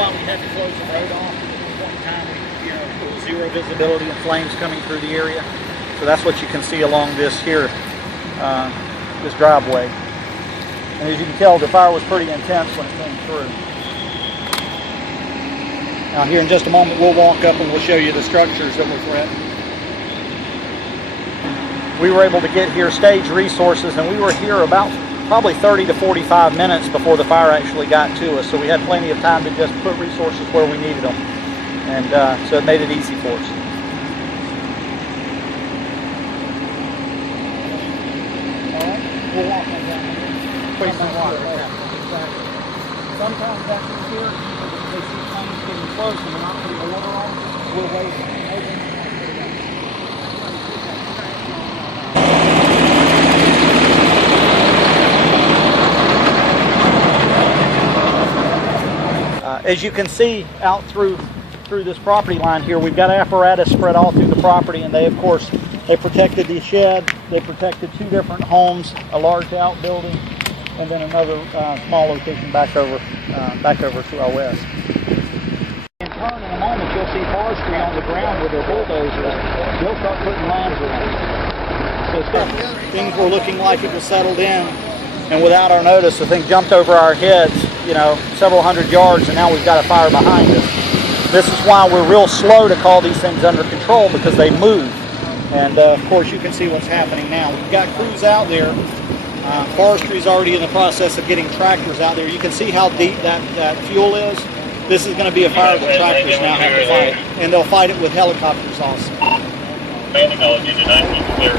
We had to close the road off at one point in time. It was zero visibility and flames coming through the area. So that's what you can see along this here, this driveway. And as you can tell, the fire was pretty intense when it came through. Now here in just a moment, we'll walk up and we'll show you the structures that were threatened. We were able to get here stage resources, and we were here about probably 30 to 45 minutes before the fire actually got to us. So we had plenty of time to just put resources where we needed them. And so it made it easy for us. All right, we'll walk on down here. Sometimes back in here, they see flames getting close and they're not putting the water on. We'll wait. As you can see out through this property line here, we've got apparatus spread all through the property, and they, of course, they protected the shed, they protected 2 different homes, a large outbuilding, and then another small location back over to our west. In turn, in a moment, you'll see forestry on the ground with their bulldozers. They'll start putting lines around. So things were looking like it was settled in, and without our notice, the thing jumped over our heads, several hundred yards, and now we've got a fire behind us. This is why we're real slow to call these things under control, because they move. And of course, you can see what's happening now. We've got crews out there. Forestry is already in the process of getting tractors out there. You can see how deep that fuel is. This is going to be a fire that tractors now have to fight, and they'll fight it with helicopters also. Landing, I'll give you 19 clear.